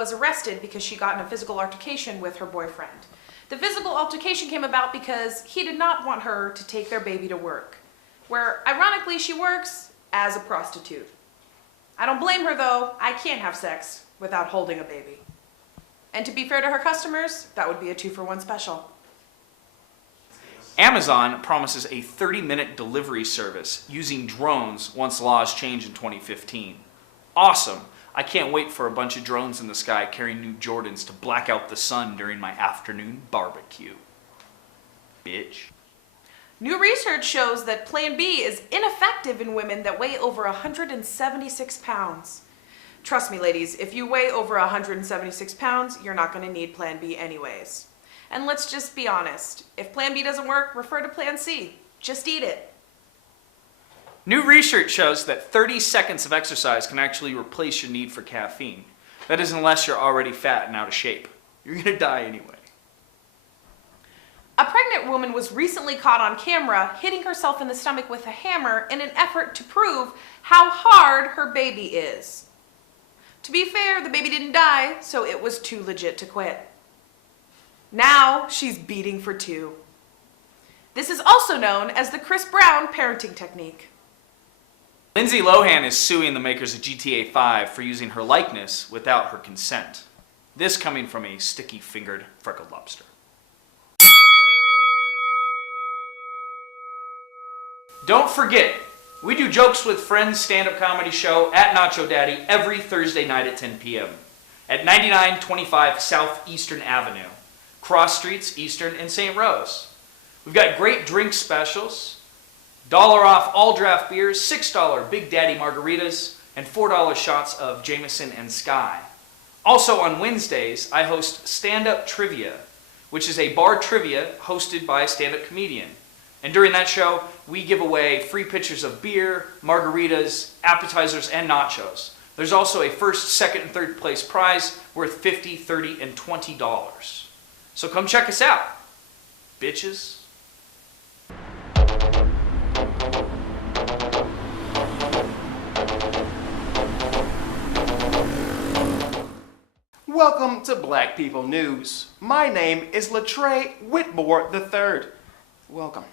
was arrested because she got in a physical altercation with her boyfriend. The physical altercation came about because he did not want her to take their baby to work, where ironically she works as a prostitute. I don't blame her though. I can't have sex without holding a baby. And to be fair to her customers, that would be a 2-for-1 special. Amazon promises a 30-minute delivery service using drones once laws change in 2015. Awesome! I can't wait for a bunch of drones in the sky carrying new Jordans to black out the sun during my afternoon barbecue. Bitch. New research shows that Plan B is ineffective in women that weigh over 176 pounds. Trust me, ladies, if you weigh over 176 pounds, you're not going to need Plan B anyways. And let's just be honest, if Plan B doesn't work, refer to Plan C. Just eat it. New research shows that 30 seconds of exercise can actually replace your need for caffeine. That is unless you're already fat and out of shape. You're gonna die anyway. A pregnant woman was recently caught on camera hitting herself in the stomach with a hammer in an effort to prove how hard her baby is. To be fair, the baby didn't die, so it was too legit to quit. Now she's beating for 2. This is also known as the Chris Brown parenting technique. Lindsay Lohan is suing the makers of GTA 5 for using her likeness without her consent. This coming from a sticky-fingered freckled lobster. Don't forget, we do Jokes with Friends stand-up comedy show at Nacho Daddy every Thursday night at 10 p.m. at 9925 South Eastern Avenue, cross streets Eastern and St. Rose. We've got great drink specials, $1 off all draft beers, $6 Big Daddy margaritas, and $4 shots of Jameson and Sky. Also on Wednesdays, I host Stand-Up Trivia, which is a bar trivia hosted by a stand-up comedian. And during that show, we give away free pitchers of beer, margaritas, appetizers, and nachos. There's also a first, second, and third place prize worth $50, $30, and $20. So come check us out, bitches. Welcome to Black People News. My name is Latrey Whitmore III. Welcome.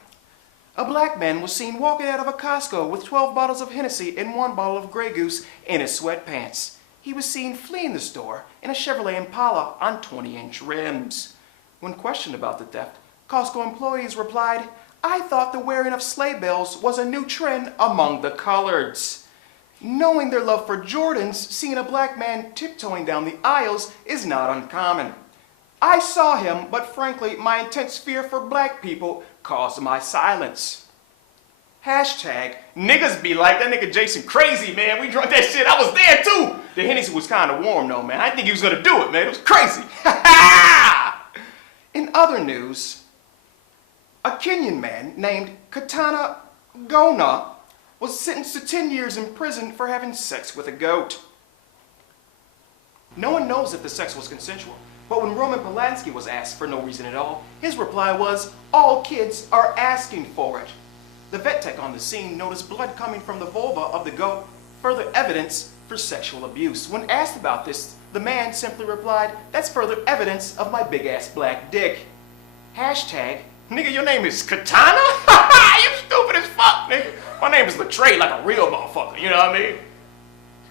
A black man was seen walking out of a Costco with 12 bottles of Hennessy and 1 bottle of Grey Goose in his sweatpants. He was seen fleeing the store in a Chevrolet Impala on 20-inch rims. When questioned about the theft, Costco employees replied, "I thought the wearing of sleigh bells was a new trend among the coloreds." Knowing their love for Jordans, seeing a black man tiptoeing down the aisles is not uncommon. I saw him, but frankly, my intense fear for black people caused my silence. Hashtag, niggas be like that nigga Jason crazy, man. We drunk that shit. I was there too. The Hennessy was kind of warm though, man. I didn't think he was gonna do it, man. It was crazy. In other news, a Kenyan man named Katana Gona was sentenced to 10 years in prison for having sex with a goat. No one knows if the sex was consensual, but when Roman Polanski was asked for no reason at all, his reply was, "All kids are asking for it." The vet tech on the scene noticed blood coming from the vulva of the goat, further evidence for sexual abuse. When asked about this, the man simply replied, "That's further evidence of my big-ass black dick." Hashtag, nigga, your name is Katana? You stupid as fuck, nigga. My name is Latrey, like a real motherfucker, you know what I mean?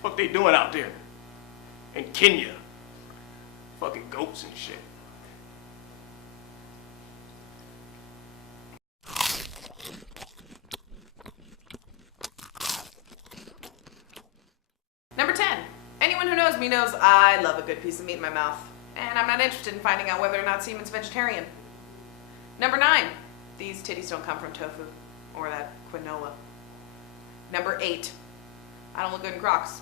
What they doing out there in Kenya? Fucking goats and shit. Number 10. Anyone who knows me knows I love a good piece of meat in my mouth, and I'm not interested in finding out whether or not semen's vegetarian. Number 9. These titties don't come from tofu or that quinoa. Number 8. I don't look good in Crocs.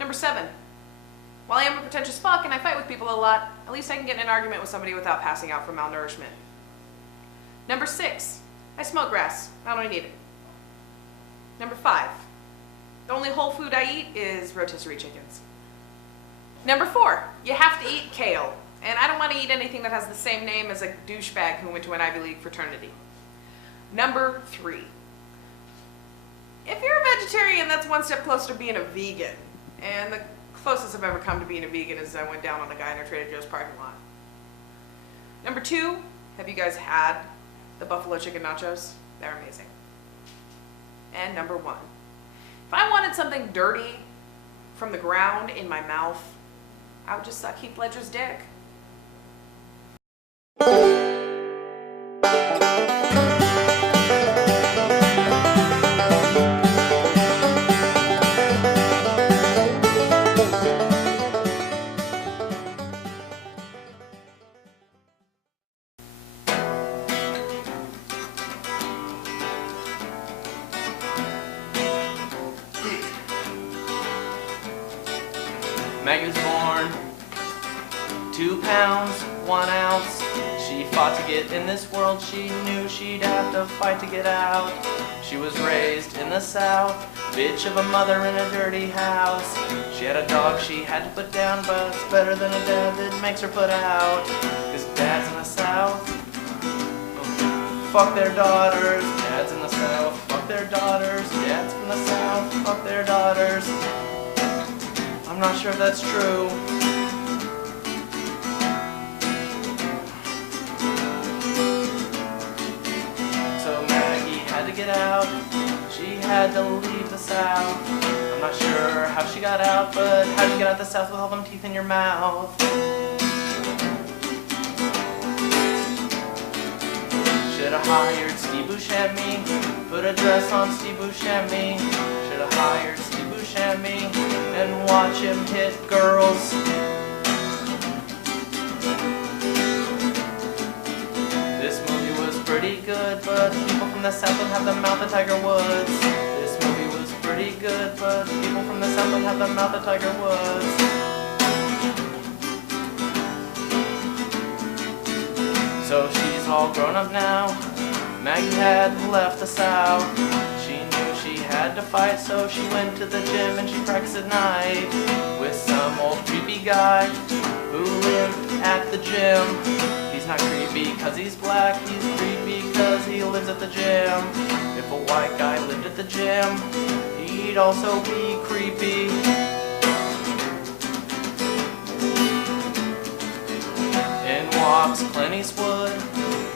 Number 7. While I am a pretentious fuck and I fight with people a lot, at least I can get in an argument with somebody without passing out from malnourishment. Number 6. I smoke grass. I don't need it. Number 5. The only whole food I eat is rotisserie chickens. Number 4. You have to eat kale. And I don't want to eat anything that has the same name as a douchebag who went to an Ivy League fraternity. Number 3. If you're a vegetarian, that's one step closer to being a vegan. And the Closest I've ever come to being a vegan is I went down on a guy in a Trader Joe's parking lot. Number 2, have you guys had the buffalo chicken nachos? They're amazing. And number 1, if I wanted something dirty from the ground in my mouth, I would just suck Heath Ledger's dick. Maggie was born 2 pounds, 1 ounce. She fought to get in this world. She knew she'd have to fight to get out. She was raised in the South, bitch of a mother in a dirty house. She had a dog she had to put down, but it's better than a dad that makes her put out. 'Cause dad's in the South, fuck their daughters. Dad's in the South, fuck their daughters. Dad's from the South, fuck their daughters. I'm not sure if that's true. So Maggie had to get out. She had to leave the South. I'm not sure how she got out, but how'd you get out the South with all them teeth in your mouth? Should've hired Steve Buscemi, put a dress on Steve Buscemi. Should've hired Steve Buscemi and watch him hit girls. This movie was pretty good, but people from the South don't have the mouth of Tiger Woods. This movie was pretty good, but people from the South don't have the mouth of Tiger Woods. So she's all grown up now. Maggie had left the South. She knew she had to fight, so she went to the gym and she practiced at night with some old creepy guy who lived at the gym. He's not creepy cause he's black, he's creepy cause he lives at the gym. If a white guy lived at the gym, he'd also be creepy. In walks Clint Eastwood,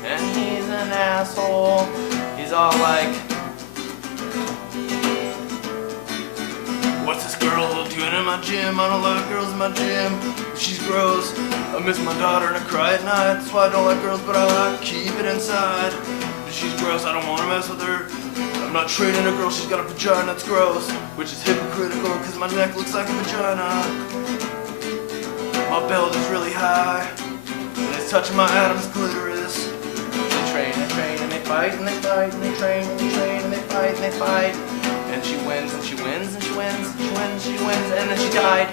and he's an asshole. He's all like, what's this girl doing in my gym? I don't like girls in my gym. She's gross. I miss my daughter and I cry at night. That's why I don't like girls, but I like to keep it inside. She's gross, I don't want to mess with her. I'm not training a girl, she's got a vagina that's gross. Which is hypocritical, cause my neck looks like a vagina. My belt is really high, and it's touching my Adam's clitoris. They train and they fight and they fight and they train and they train and they fight and they fight. And she wins and she wins and she wins and she wins and she wins and then she died.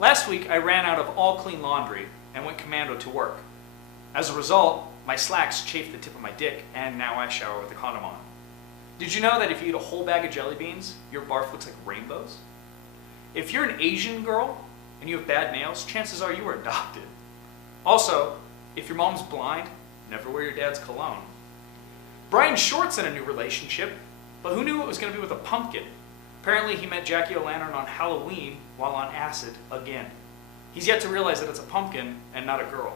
Last week, I ran out of all clean laundry and went commando to work. As a result, my slacks chafed the tip of my dick, and now I shower with a condom on. Did you know that if you eat a whole bag of jelly beans, your barf looks like rainbows? If you're an Asian girl and you have bad nails, chances are you were adopted. Also, if your mom's blind, never wear your dad's cologne. Brian Short's in a new relationship, but who knew it was going to be with a pumpkin? Apparently he met Jackie O'Lantern on Halloween while on acid again. He's yet to realize that it's a pumpkin and not a girl.